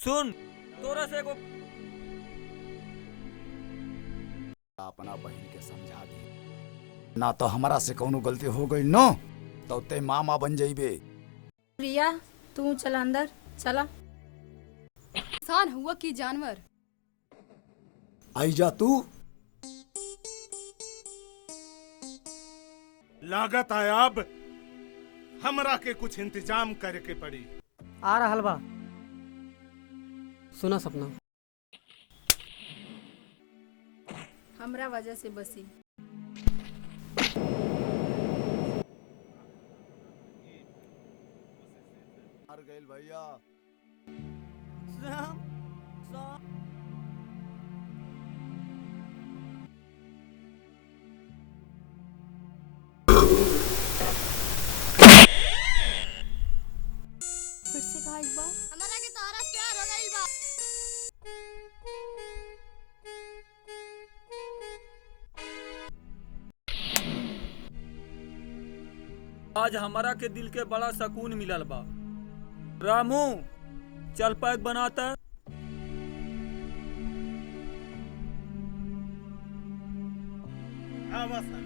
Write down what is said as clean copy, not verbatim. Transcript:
सुन तोरा से को अपना बहन के समझा दी ना तो हमारा से कौनो गलती हो गई न तो ते मामा बन जाइबे। प्रिया तू चल अंदर चला। इंसान हुआ कि जानवर। आई जा तू। लागत है अब हमरा के कुछ इंतजाम करे के पड़ी। आ रहा हलवा। सुना सपना हमरा वजह से बसी। मर गइल भैया। फिर से कहा एक बार। हमारा के तोहरा से प्यार हो गइल बा। आज हमारा के दिल के बड़ा सुकून मिलल बा। रामू चल पैक बनाता। आवा सर।